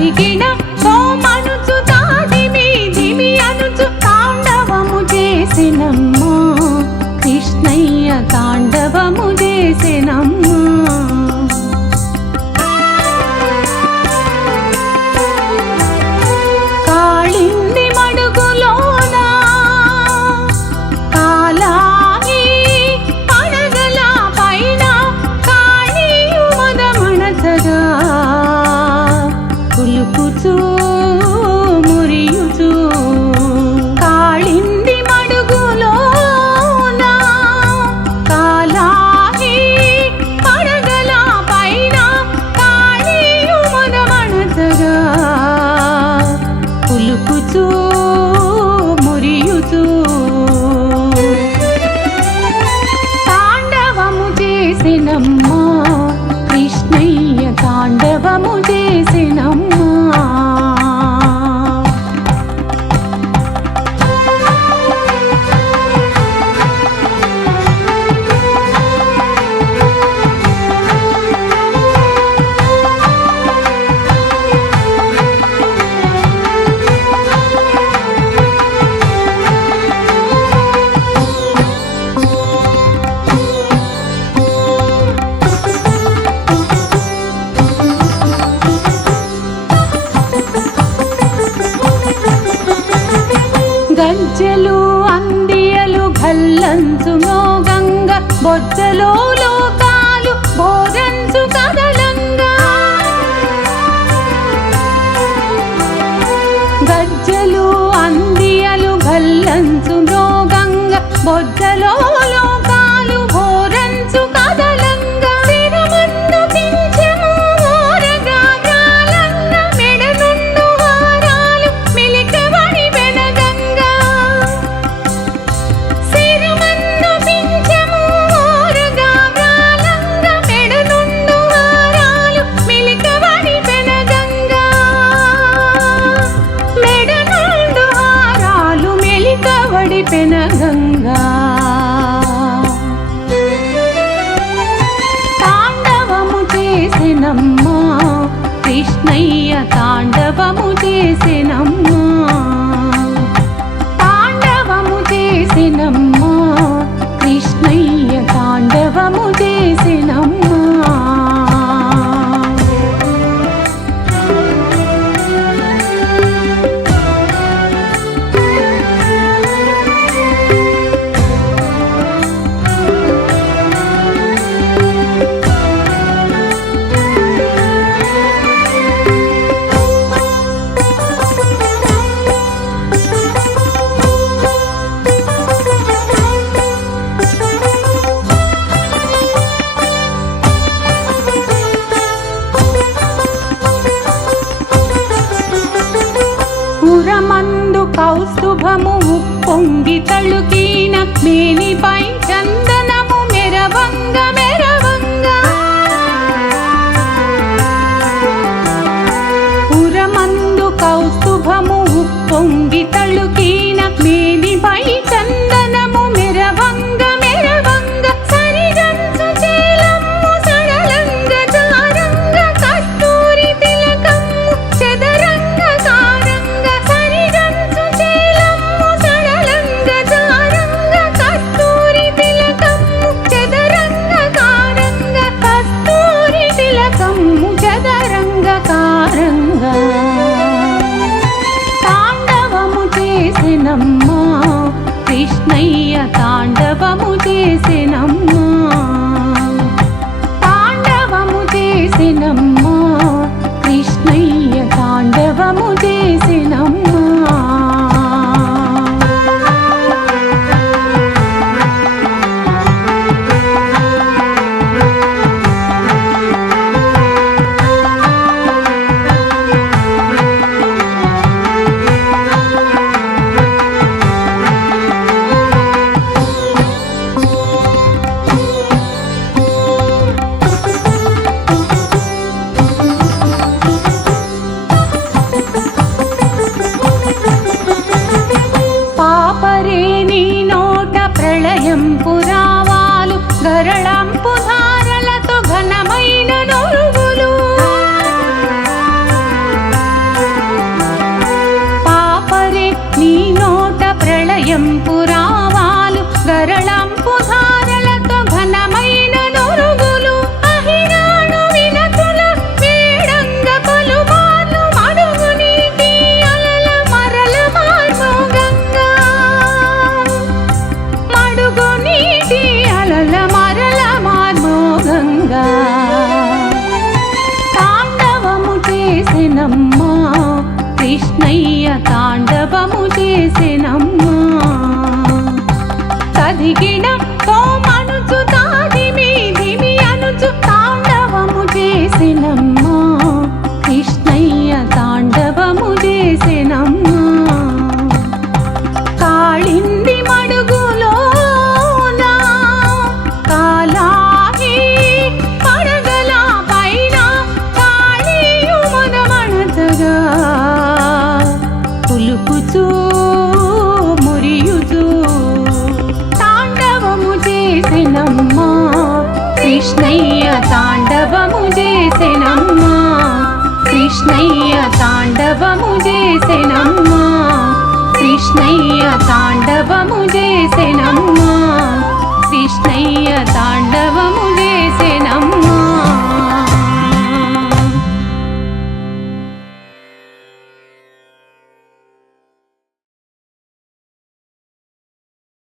దిగిన కృష్ణయ్య తాండవముదే. బొజ్జలో లోకాలు భోజంచు కదలంగా. గజ్జలు అందియలు గల్లంచు రోగంగా బొజ్జలో జన గంగా తాండవము చేసినమ్మా కృష్ణయ్య తాండవము చేసినమ్మా. తాండవము చేసినమ్మా కౌస్తుభము పొంగి తళుకీన పై చందనము మెరవంగమే. Bye. కృష్ణయ్య తాండవము చేసెనమ్మా. కృష్ణయ్య తాండవము చేసెనమ్మా. కృష్ణయ్య తాండవము చేసెనమ్మా.